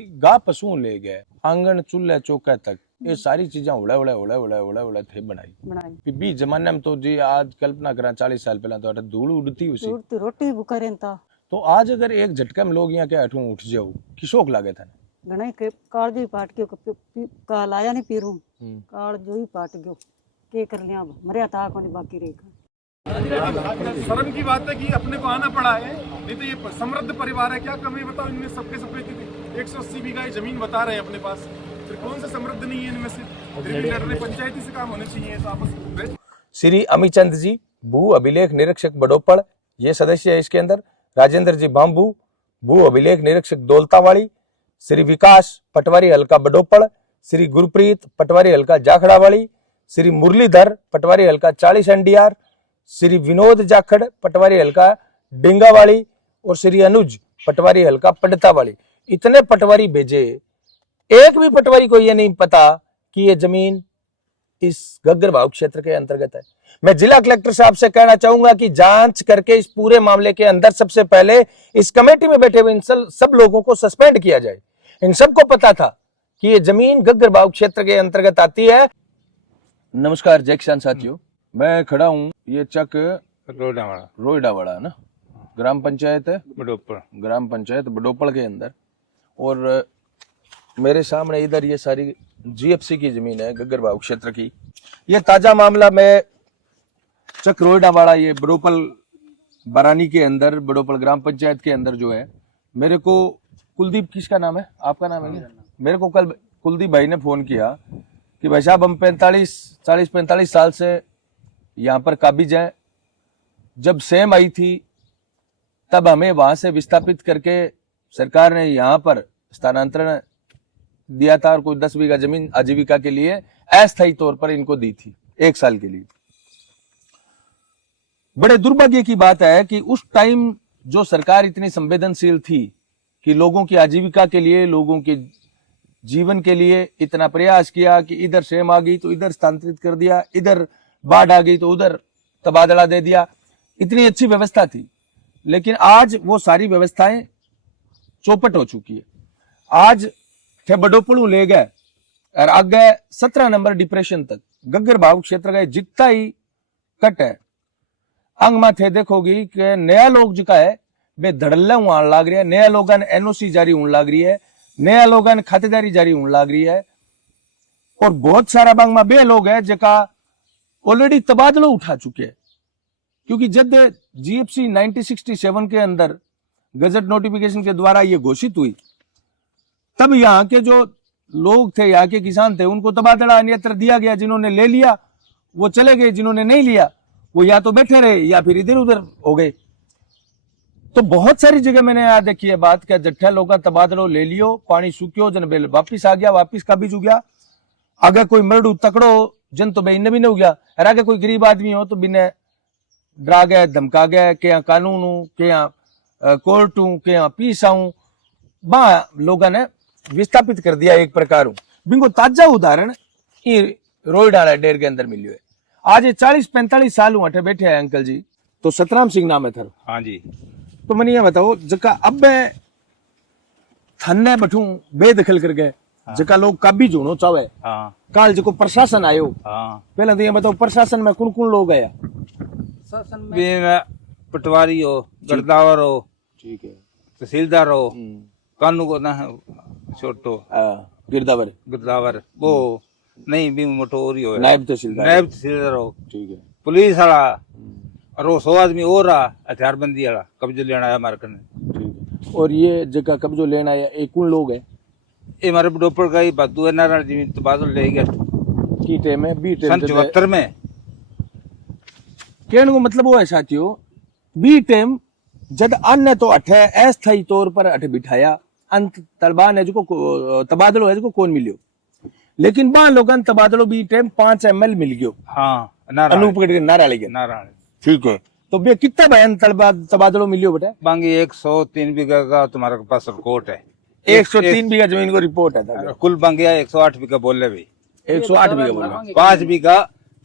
गा पशु ले गए, आंगन चूल्हे चौके तक ये सारी चीजें उड़े उड़े उड़े उड़े उड़े उड़े थे बनाई भी जमाने में। तो जी आज कल्पना करा 40 साल पहले तो धूल उड़ती उसी रोटी बुकरें था। तो आज अगर एक झटके में लोग यहाँ के अठू उठ जाओ कि शौक लागे था घणे के काल जो पाट के का लाया नहीं पीरू काल जो ही पाट गयो के कर लिया मरिया था कोनी बाकी रह। शर्म की बात है कि अपने को आना पड़ा है, नहीं तो ये समृद्ध परिवार है। क्या कमी बताओ इनमें सबके सबके 180 बीघा जमीन बता रहे हैं अपने पास, फिर कौन सा समृद्ध नहीं है इनमें से? पंचायती से काम होने चाहिए तो आपस में। श्री अमीचंद जी भू अभिलेख निरीक्षक बडोपड़ ये सदस्य है इसके अंदर, राजेंद्र जी बाम्बू भू अभिलेख निरीक्षक दौलतावाड़ी, श्री विकास पटवारी हल्का बडोपड़, श्री गुरप्रीत पटवारी हल्का जाखड़ावाड़ी, श्री मुरलीधर पटवारी हल्का 40 एनडीआर, श्री विनोद जाखड़ पटवारी हल्का डिंगावाड़ी और श्री अनुज पटवारी हल्का पड़तावाड़ी। इतने पटवारी भेजे, एक भी पटवारी को यह नहीं पता कि ये जमीन इस गग्गर भाव क्षेत्र के अंतर्गत है। मैं जिला कलेक्टर साहब से कहना चाहूंगा कि जांच करके इस पूरे मामले के अंदर सबसे पहले इस कमेटी में बैठे हुए इन सब लोगों को सस्पेंड किया जाए। इन सबको पता था कि ये जमीन गग्गर भाव क्षेत्र के अंतर्गत आती है। नमस्कार जय किसान साथियों, मैं खड़ा हूँ ये चक रोइडावाड़ा ना ग्राम पंचायत है बडोपड़, ग्राम पंचायत बडोपड़ के अंदर, और मेरे सामने इधर ये सारी जीएफसी की जमीन है गग्गर भाव क्षेत्र की। ये ताजा मामला मैं चक रोइडावाड़ा ये बडोपड़ बरानी के अंदर बडोपड़ ग्राम पंचायत के अंदर जो है, मेरे को कुलदीप, किसका नाम है आपका नाम है क्या? मेरे को कल कुलदीप भाई ने फोन किया कि भाई साहब हम 45 साल से यहाँ पर काबिज हैं। जब सेम आई थी तब हमें वहां से विस्थापित करके सरकार ने यहाँ पर स्थानांतरण दिया था और कोई 10 बीघा जमीन आजीविका के लिए अस्थायी तौर पर इनको दी थी 1 साल के लिए। बड़े दुर्भाग्य की बात है कि उस टाइम जो सरकार इतनी संवेदनशील थी कि लोगों की आजीविका के लिए, लोगों के जीवन के लिए इतना प्रयास किया कि इधर सेम आ गई तो इधर स्थानांतरित कर दिया, इधर बाढ़ आ गई तो उधर तबादला दे दिया, इतनी अच्छी व्यवस्था थी। लेकिन आज वो सारी व्यवस्थाएं चौपट हो चुकी है। आज थे बडोपड़ू ले गए और आगे 17 नंबर डिप्रेशन तक गग्गर भाव क्षेत्र का जितना ही कट है अंग में थे देखोगी कि नया लोग जिका है वे धड़ल्ले आने लग रही है, नया लोगों ने एनओसी जारी होने लग रही है, नया लोगों ने खातेदारी जारी होने लग रही है, और बहुत सारा बांग में बे लोग है जिका ऑलरेडी तबादला उठा चुके हैं। क्योंकि जब जीएफसी 1967 के अंदर गजट नोटिफिकेशन के द्वारा ये घोषित हुई तब यहाँ के जो लोग थे, यहाँ के किसान थे, उनको तबादला अन्यत्र दिया गया। जिन्होंने ले लिया वो चले गए, जिन्होंने नहीं लिया वो या तो बैठे रहे या फिर इधर उधर हो गए। तो बहुत सारी जगह मैंने यहाँ देखी है बात क्या जट्ठा लोग तबादलो ले लियो, पानी सूक्यो जन बेल वापिस आ गया, वापिस का बीज उगया, आगे कोई मरडू तकड़ो जन तो बेन भी नहीं उगया, और आगे कोई गरीब आदमी हो तो बिने डरा गए, धमका गए के यहाँ कानून के यहाँ कोर्टू के यहाँ पीस आऊं, वहां लोगों ने विस्थापित कर दिया एक प्रकार। बिंगो ताजा उदाहरण रोइडाला डेर के अंदर मिलियो है। आज 40-45 साल अठे बैठे हैं अंकल जी, तो सतराम सिंह नाम है थर। हाँ जी। तो मैंने ये बताओ जका अब थन्ने बठू बेदखल कर गए, जका लोग काबी जोड़ो चाहे काल जको प्रशासन आयो, पहले तो ये बताओ प्रशासन में कौन कौन लोग आया? पटवारी हो, गिरदावर हो, ठीक है, तहसीलदार हो, कानू को ना छोटो गिरदावर वो नहीं भी मोटोरी हो, नायब तहसीलदार हो, ठीक है, पुलिस वाला और वो 100 आदमी और रहा हथियारबंदी वाला कब्जो लेना आया हमारे कने, ठीक है। और ये जगह कब्जो लेना आया एक कौन लोग है? ये हमारे बडोपड़ का ही बादू है नारायण जमीन तबादला ले गया की टाइम है बी टाइम 74 में। कहने को मतलब वो है साथियों, बी टाइम जब अन्य तो अठे अस्थायी तौर पर अठे बिठाया अंत तलबान है जो तबादलो है जो कौन मिलियो, लेकिन बा लोगन तबादलो बी टाइम 5 ML मिल गयो। हाँ अनूपगढ़ के नारायण, ठीक है। तो बे कितना बयान तबादलो मिलियो बेटा? बांगी 103 बीघा का तुम्हारे पास रिपोर्ट है, 103 बीघा जमीन को रिपोर्ट है, कुल बांगिया 108 बीघा बोले भाई, 108 बीघा बोले, 5 बीघा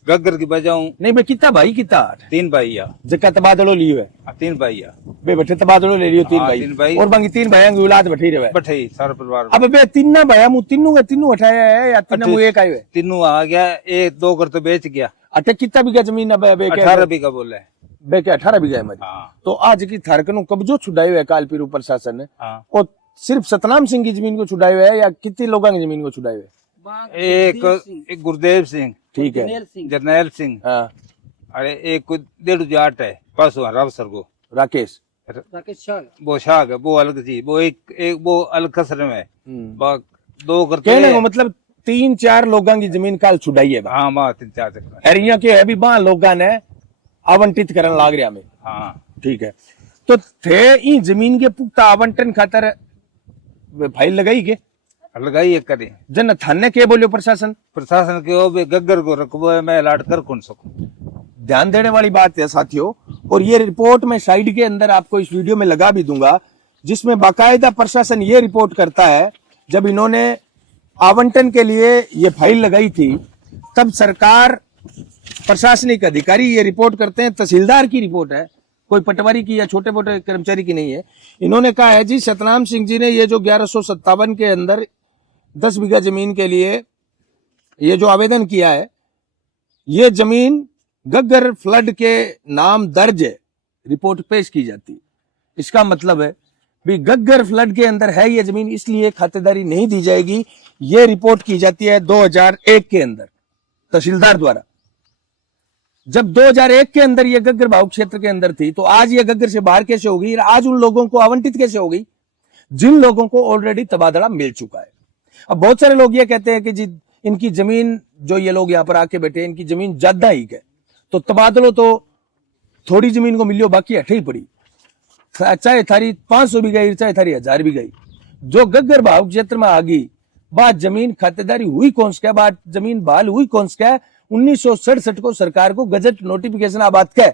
गग्गर की बजाऊं। नहीं बे कितना भाई कितना 3 भाई या जका तबादलो लियो है 3 भाई या बे बैठे तबादलो ले लियो 3 हाँ, भाई 3 भाई। और बाकी 3 भाइयों की औलाद बैठी रहे बैठे ही सारा परिवार। अब बे तीन भाया मु तीनों हटाया है या तीनों मु एक आयो है तीनों आ गया, एक 2 घर तो बेच गया। अटे कितना बीघा जमीन है बे 18 बीघा बोले। बे के 18 बीघा है मरी हाँ तो आज की थारक नु कब्जो छुड़ायो है कालपीरू प्रशासन ने हाँ। और सिर्फ सतनाम सिंह की जमीन को छुड़ायो है या कितनी लोगों की जमीन को छुड़ायो है? एक गुरुदेव सिंह, ठीक है जरनैल सिंह, हाँ अरे एक कोई 1.5 जाट है पासो रावसर को राकेश वो शाह है, वो अलग थी, वो एक वो अलग कसर में है। 2 करते कहने को मतलब 3-4 लोगों की जमीन काल छुड़ाई है हाँ मां 3-4 तक। एरिया के अभी वहां लोगों ने आवंटित करने लाग रहा में हाँ ठीक है तो थे ई जमीन के पुख्ता आवंटन खातर फाइल लगाई के लगाई एक करी जन थाने के बोलियो प्रशासन के वो भी गग्गर को रकबो है, मैं अलाट कर कौन सकूं। ध्यान देने वाली बात है साथियों और ये रिपोर्ट मैं साइड के अंदर आपको इस वीडियो में लगा भी दूंगा जिसमें बाकायदा प्रशासन ये रिपोर्ट करता है जब इन्होंने आवंटन के लिए ये फाइल लगाई थी तब सरकार प्रशासनिक अधिकारी ये रिपोर्ट करते हैं, तहसीलदार की रिपोर्ट है, कोई पटवारी की या छोटे मोटे कर्मचारी की नहीं है। इन्होंने कहा है जी सतनाम सिंह जी ने ये जो 1157 के अंदर 10 बीघा जमीन के लिए ये जो आवेदन किया है ये जमीन गग्गर फ्लड के नाम दर्ज है, रिपोर्ट पेश की जाती। इसका मतलब है भी गग्गर फ्लड के अंदर है ये जमीन इसलिए खातेदारी नहीं दी जाएगी, ये रिपोर्ट की जाती है 2001 के अंदर तहसीलदार द्वारा। जब 2001 के अंदर ये गग्गर भाव क्षेत्र के अंदर थी तो आज ये गग्गर से बाहर कैसे होगी, आज उन लोगों को आवंटित कैसे होगी जिन लोगों को ऑलरेडी तबादला मिल चुका है। अब बहुत सारे लोग ये कहते हैं कि जी इनकी जमीन जो ये लोग यहाँ पर आके बैठे हैं इनकी जमीन ज्यादा ही है तो तबादलो तो थोड़ी जमीन को मिलियो बाकी हटे ही पड़ी, चाहे थारी 500 भी गई चाहे थारी 1000 भी गई। जो गग्गर भाव क्षेत्र में आ गई बात जमीन खातेदारी हुई कौन सा, बात जमीन बहाल हुई कौन सा, 1967 को सरकार को गजट नोटिफिकेशन आबाद का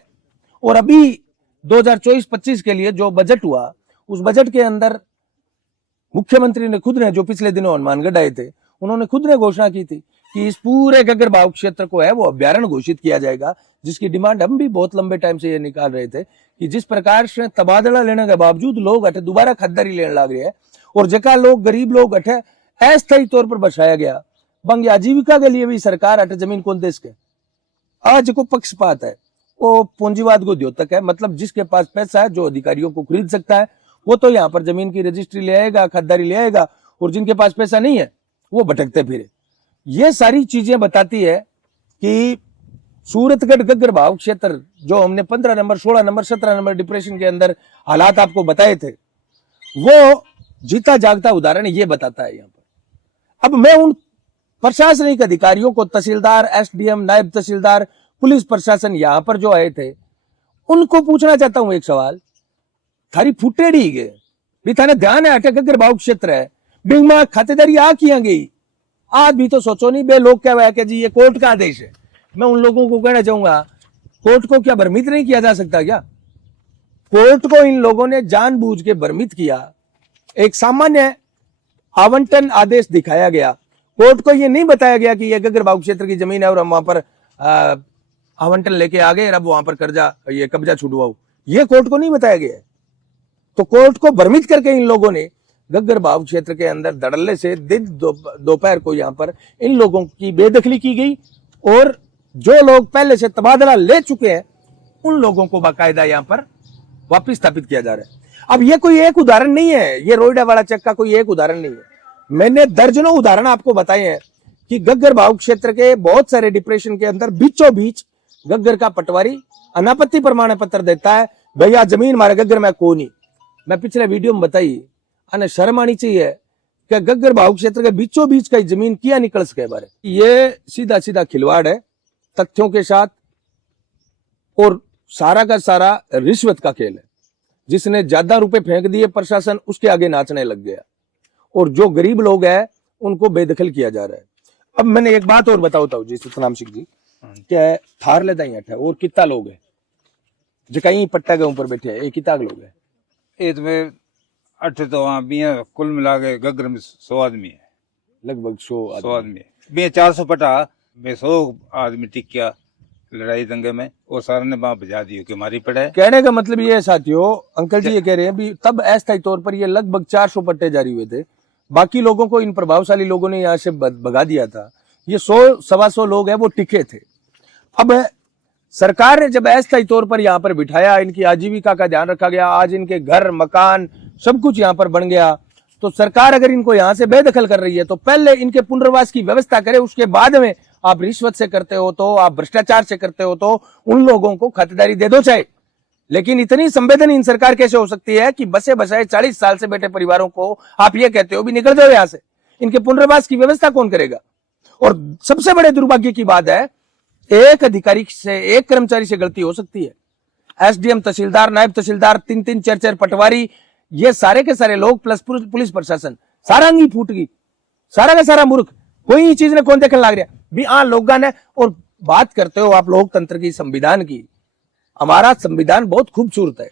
और अभी 2024-25 के लिए जो बजट हुआ उस बजट के अंदर मुख्यमंत्री ने खुद ने जो पिछले दिनों हनुमानगढ़ आए थे उन्होंने खुद ने घोषणा की थी कि इस पूरे गग्गर भाव क्षेत्र को है वो अभ्यारण्य घोषित किया जाएगा, जिसकी डिमांड हम भी बहुत लंबे टाइम से ये निकाल रहे थे कि जिस प्रकार से तबादला लेने के बावजूद लोग अठे दोबारा खरीदारी लेने लग रहे हैं और जगह लोग गरीब लोग अठे अस्थायी तौर पर बसाया गया बंग आजीविका के लिए भी सरकार अठे जमीन कौन देश के आज को पक्षपात है वो पूंजीवाद को द्योतक है, मतलब जिसके पास पैसा है जो अधिकारियों को खरीद सकता है वो तो यहाँ पर जमीन की रजिस्ट्री ले आएगा, खरीदारी ले आएगा और जिनके पास पैसा नहीं है वो भटकते फिरे। ये सारी चीजें बताती है कि सूरतगढ़ गग्गर भाव क्षेत्र जो हमने 15 नंबर 16 नंबर 17 नंबर डिप्रेशन के अंदर हालात आपको बताए थे वो जीता जागता उदाहरण ये बताता है यहाँ पर। अब मैं उन प्रशासनिक अधिकारियों को तहसीलदार, एसडीएम, नायब तहसीलदार, पुलिस प्रशासन यहाँ पर जो आए थे उनको पूछना चाहता हूं एक सवाल, थारी फुटेड़ी गए भी थाने ध्यान है अटक गग्गर भाव क्षेत्र है बिंग में खातेदारी आ किया गई आज भी तो सोचो नहीं बे लोग क्या हुआ कि जी ये कोर्ट का आदेश है। मैं उन लोगों को कहना चाहूंगा कोर्ट को क्या भ्रमित नहीं किया जा सकता क्या? कोर्ट को इन लोगों ने जानबूझ के भ्रमित किया, एक सामान्य आवंटन आदेश दिखाया गया, कोर्ट को यह नहीं बताया गया कि यह गग्गर भाव क्षेत्र की जमीन है और हम वहां पर आवंटन लेके आ गए अब वहां पर ये कब्जा छुड़वाओ, ये कोर्ट को नहीं बताया गया है। तो कोर्ट को भ्रमित करके इन लोगों ने गग्गर भाव क्षेत्र के अंदर धड़ल्ले से दिन दोपहर को यहाँ पर इन लोगों की बेदखली की गई और जो लोग पहले से तबादला ले चुके हैं उन लोगों को बाकायदा यहाँ पर वापिस स्थापित किया जा रहा है। अब ये कोई एक उदाहरण नहीं है, ये रोइडा वाला चेक का कोई एक उदाहरण नहीं है, मैंने दर्जनों उदाहरण आपको बताए हैं कि गग्गर भाव क्षेत्र के बहुत सारे डिप्रेशन के अंदर बीचों बीच गग्गर का पटवारी अनापत्ति प्रमाण पत्र देता है, भैया जमीन हमारे गग्गर में को नहीं। मैं पिछले वीडियो में बताई अने शर्म आनी चाहिए कि गग्गर भाव क्षेत्र के बीचों बीच का जमीन क्या निकल सके बारे, ये सीधा सीधा खिलवाड़ है तथ्यों के साथ और सारा का सारा रिश्वत का खेल है। जिसने ज्यादा रुपए फेंक दिए प्रशासन उसके आगे नाचने लग गया और जो गरीब लोग हैं उनको बेदखल किया जा रहा है। अब मैंने एक बात और बताता हूँ जी सतनाम सिंह जी, क्या थार लेता ही है और कितना लोग है जो कहीं पट्टा के ऊपर बैठे हैं, कितना लोग है? ये तो 8 तो वहाँ भी है, कुल मिला के गग्गर में 100 आदमी है, लगभग 100 आदमी है। 400 पटा में 100 आदमी टिक गया लड़ाई दंगे में, और सारे ने वहां बजा दियो कि मारी पड़े। कहने का मतलब ये है साथियों, अंकल जी ये कह रहे हैं भी तब अस्थायी तौर पर ये लगभग 400 पट्टे जारी हुए थे, बाकी लोगों को इन प्रभावशाली लोगों ने यहाँ से भगा दिया था। ये 100-125 लोग हैं वो टिके थे। अब सरकार ने जब अस्थायी तौर पर यहाँ पर बिठाया, इनकी आजीविका का ध्यान रखा गया, आज इनके घर मकान सब कुछ यहाँ पर बन गया, तो सरकार अगर इनको यहाँ से बेदखल कर रही है तो पहले इनके पुनर्वास की व्यवस्था करे, उसके बाद में आप रिश्वत से करते हो तो, आप भ्रष्टाचार से करते हो तो उन लोगों को खातिरदारी दे दो चाहे। लेकिन इतनी संवेदनहीन सरकार कैसे हो सकती है कि बसे बसाए 40 साल से बैठे परिवारों को आप ये कहते हो भी निकल जाओ यहाँ से, इनके पुनर्वास की व्यवस्था कौन करेगा? और सबसे बड़े दुर्भाग्य की बात है, एक अधिकारी से, एक कर्मचारी से गलती हो सकती है, एसडीएम, तहसीलदार, नायब तहसीलदार, 3-3, 4-4 पटवारी, ये सारे के सारे लोग प्लस पुलिस प्रशासन, सारा अंगी फूट गई, सारा का सारा मूर्ख, कोई चीज ने कौन देखने लग रहा भी हाँ लोग ने। और बात करते हो आप लोकतंत्र की, संविधान की, हमारा संविधान बहुत खूबसूरत है,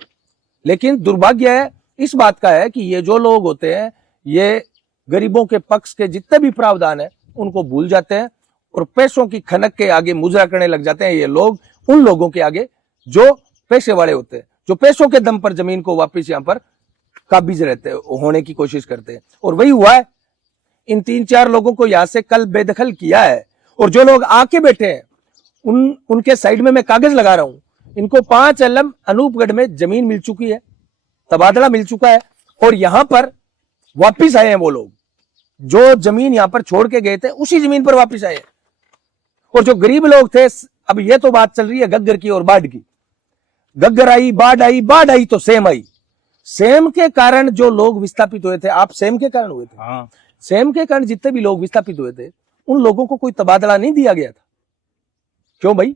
लेकिन दुर्भाग्य है इस बात का है कि ये जो लोग होते हैं ये गरीबों के पक्ष के जितने भी प्रावधान है उनको भूल जाते हैं और पैसों की खनक के आगे मुजरा करने लग जाते हैं। ये लोग उन लोगों के आगे जो पैसे वाले होते हैं, जो पैसों के दम पर जमीन को वापस यहाँ पर काबिज रहते होने की कोशिश करते हैं, और वही हुआ है। इन 3-4 लोगों को यहाँ से कल बेदखल किया है, और जो लोग आके बैठे हैं उनके साइड में मैं कागज लगा रहा हूं, इनको 5 अलम अनूपगढ़ में जमीन मिल चुकी है, तबादला मिल चुका है, और यहां पर वापिस आए हैं वो लोग जो जमीन यहां पर छोड़ के गए थे, उसी जमीन पर वापिस आए हैं। और जो गरीब लोग थे, अब ये तो बात चल रही है गग्गर की और बाढ़ की, गग्गर आई, बाढ़ आई, बाढ़ आई तो सेम आई। सेम के कारण जो लोग विस्थापित हुए थे, आप सेम के कारण हुए थे, हाँ, सेम के कारण जितने भी लोग विस्थापित हुए थे उन लोगों को कोई तबादला नहीं दिया गया था। क्यों भाई?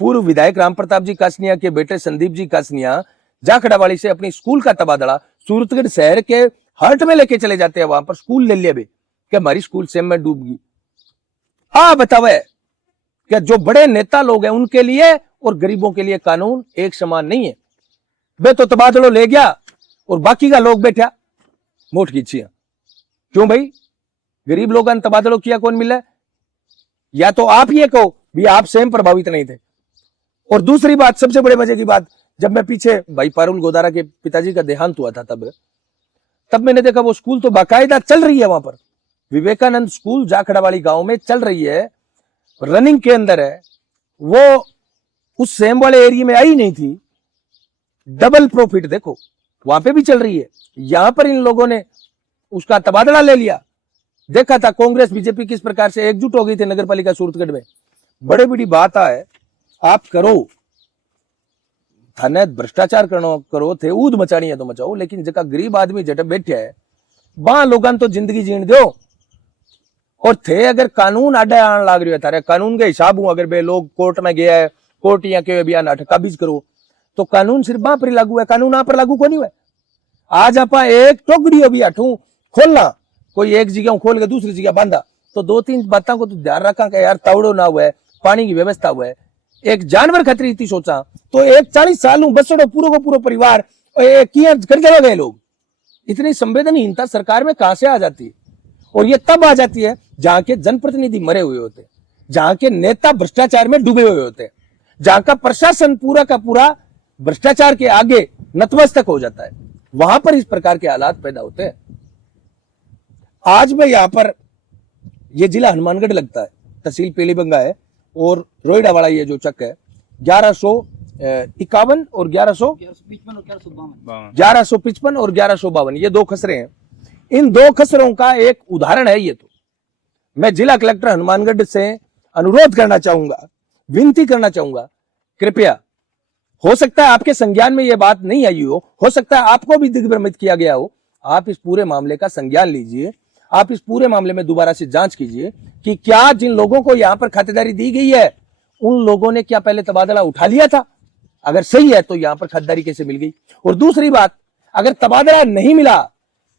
पूर्व विधायक राम प्रताप जी कासनिया के बेटे संदीप जी कासनिया जाखड़ावाली से अपनी स्कूल का तबादला सूरतगढ़ शहर के हर्ट में लेके चले जाते हैं, वहां पर स्कूल ले लिया कि हमारी स्कूल सेम में डूब गई। हाँ बतावे क्या जो बड़े नेता लोग हैं उनके लिए और गरीबों के लिए कानून एक समान नहीं है। वे तो तबादलो ले गया और बाकी का लोग बैठा मोट खींचिया। क्यों भाई? गरीब लोगों ने तबादलो किया, कौन मिला? या तो आप ये कहो भी आप सेम प्रभावित नहीं थे। और दूसरी बात, सबसे बड़े मजे की बात, जब मैं पीछे भाई पारुल गोदारा के पिताजी का देहांत हुआ था तब मैंने देखा वो स्कूल तो बाकायदा चल रही है, वहां पर विवेकानंद स्कूल जाखड़ावाली गांव में चल रही है, रनिंग के अंदर है। वो उस सेम वाले एरिया में आई नहीं थी। डबल प्रॉफिट देखो, वहां पे भी चल रही है, यहां पर इन लोगों ने उसका तबादला ले लिया। देखा था कांग्रेस बीजेपी किस प्रकार से एकजुट हो गई थी नगर पालिका सूरतगढ़ में। बड़े बड़ी बात है, आप करो थाने भ्रष्टाचार करो थे, ऊद मचानी है तो मचाओ, लेकिन जगह गरीब आदमी जट बैठे है वहां लोगों तो जिंदगी जीण दो। और थे अगर कानून आडा आने लग रही है थारे कानून के हिसाब हूं, अगर बे लोग कोर्ट में गया है, कोर्ट या के बयान अटकाबीज करो तो कानून सिर्फ वहां पर लागू है, कानून वहां पर लागू को नहीं हुआ। आज आप एक टोकरी अभी हटू खोलना, कोई एक जगह खोल के दूसरी जगह बांधा तो 2-3 बातों को तो ध्यान रखा कि यार तावड़ो ना हुआ है, पानी की व्यवस्था हुआ है, एक जानवर खतरी थी सोचा तो एक 40 साल बसड़ो पूरा को पूरा परिवार किया कर गए लोग। इतनी संवेदनहीनता सरकार में कहां से आ जाती है? और ये तब आ जाती है जहां के जनप्रतिनिधि मरे हुए होते, जहां के नेता भ्रष्टाचार में डूबे हुए होते, जहां का प्रशासन पूरा का पूरा भ्रष्टाचार के आगे नतमस्तक हो जाता है, वहां पर इस प्रकार के हालात पैदा होते हैं। आज मैं यहां पर, ये जिला हनुमानगढ़ लगता है, तहसील पीलीबंगा है, और रोइडा वाला ये जो चक है 1151 और 1155 और 1152, ये 2 खसरे हैं। इन 2 खसरों का एक उदाहरण है ये। तो मैं जिला कलेक्टर हनुमानगढ़ से अनुरोध करना चाहूंगा, विनती करना चाहूंगा, कृपया, हो सकता है आपके संज्ञान में यह बात नहीं आई हो सकता है आपको भी दिग्भ्रमित किया गया हो, आप इस पूरे मामले का संज्ञान लीजिए, आप इस पूरे मामले में दोबारा से जांच कीजिए कि क्या जिन लोगों को यहां पर खातेदारी दी गई है उन लोगों ने क्या पहले तबादला उठा लिया था? अगर सही है तो यहां पर खातेदारी कैसे मिल गई? और दूसरी बात, अगर तबादला नहीं मिला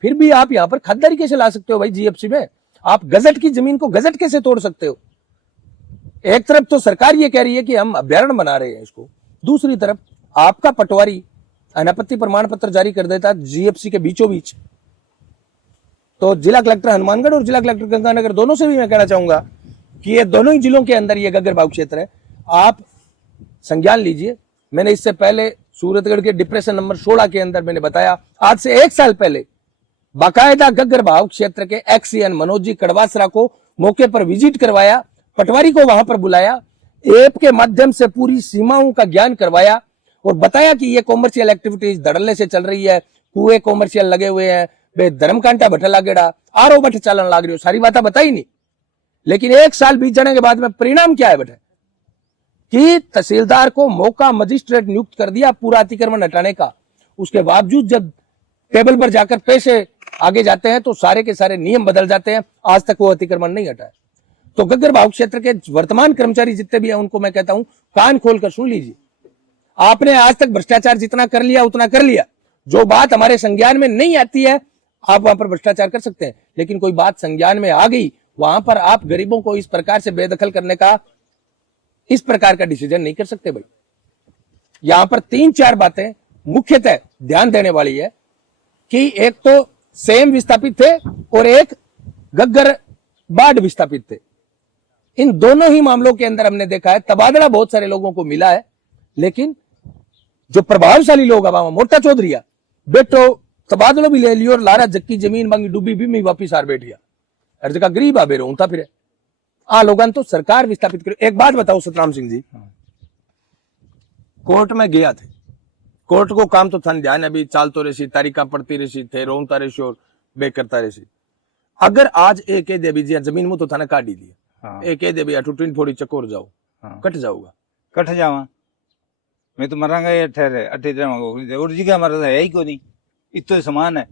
फिर भी आप यहां पर खातेदारी कैसे ला सकते हो भाई? जीएफसी में आप गजट की जमीन को गजट कैसे तोड़ सकते हो? एक तरफ तो सरकार ये कह रही है कि हम अभ्यारण्य बना रहे हैं इसको, दूसरी तरफ आपका पटवारी अनापत्ति प्रमाण पत्र जारी कर देता जीएफसी के बीचों बीच। तो जिला कलेक्टर हनुमानगढ़ और जिला कलेक्टर गंगानगर दोनों से भी मैं कहना चाहूंगा कि ये दोनों ही जिलों के अंदर ये गग्गर बाग क्षेत्र है, आप संज्ञान लीजिए। मैंने इससे पहले सूरतगढ़ के डिप्रेशन नंबर 16 के अंदर मैंने बताया, आज से 1 साल पहले बाकायदा गग्गर भाव क्षेत्र के एक्सीएन मनोज जी कड़वासरा को मौके पर विजिट करवाया, पटवारी को वहां पर बुलाया, ऐप के माध्यम से पूरी सीमाओं का ज्ञान करवाया और बताया कि ये कॉमर्शियल एक्टिविटीज धड़ल्ले से चल रही है, कुएं कॉमर्शियल लगे हुए हैं, बे धर्मकांटा भट्टा लागेड़ा, आरो बट चलन लाग रही हो, सारी बातें बताई नहीं। लेकिन 1 साल बीत जाने के बाद में परिणाम क्या है बेटा, कि तहसीलदार को मौका मजिस्ट्रेट नियुक्त कर दिया पूरा अतिक्रमण हटाने का। उसके बावजूद जब टेबल पर जाकर पैसे आगे जाते हैं तो सारे के सारे नियम बदल जाते हैं, आज तक वो अतिक्रमण नहीं हटा है। तो गग्गर भाव क्षेत्र के वर्तमान कर्मचारी जितने भी हैं उनको मैं कहता हूं कान खोलकर सुन लीजिए। आपने आज तक भ्रष्टाचार जितना कर लिया उतना कर लिया, जो बात हमारे संज्ञान में नहीं आती है आप वहां पर भ्रष्टाचार कर सकते हैं, लेकिन कोई बात संज्ञान में आ गई वहां पर आप गरीबों को इस प्रकार से बेदखल करने का, इस प्रकार का डिसीजन नहीं कर सकते भाई। यहां पर 3-4 बातें मुख्यतः ध्यान देने वाली है कि एक तो सेम विस्थापित थे और एक गग्गर बाढ़ विस्थापित थे। इन दोनों ही मामलों के अंदर हमने देखा है तबादला बहुत सारे लोगों को मिला है, लेकिन जो प्रभावशाली लोग अब मोटा चौधरिया बेटो तबादलो भी ले लियो और लारा जक्की जमीन मांगी डूबी भी मैं वापिस आर बैठिया, हर जगह गरीब आ बेरो था फिर आ लोगन तो सरकार विस्थापित करो। एक बात बताओ सतराम सिंह जी, कोर्ट में गया थे, कोर्ट को काम तो था ध्यान अभी चाल तो रही, तारीखा पड़ती रही थे, रोता रही और बे करता रही। अगर आज एक देवी जी जमीन में तो थाने काटी दिया, हाँ। एक देवी अठू ट्विन फोड़ी चकोर जाओ, हाँ। कट जाऊगा, कट जावा मैं तो मरांगा ये ठहरे अटे और जगह हमारा है ही को नहीं, इतो समान है।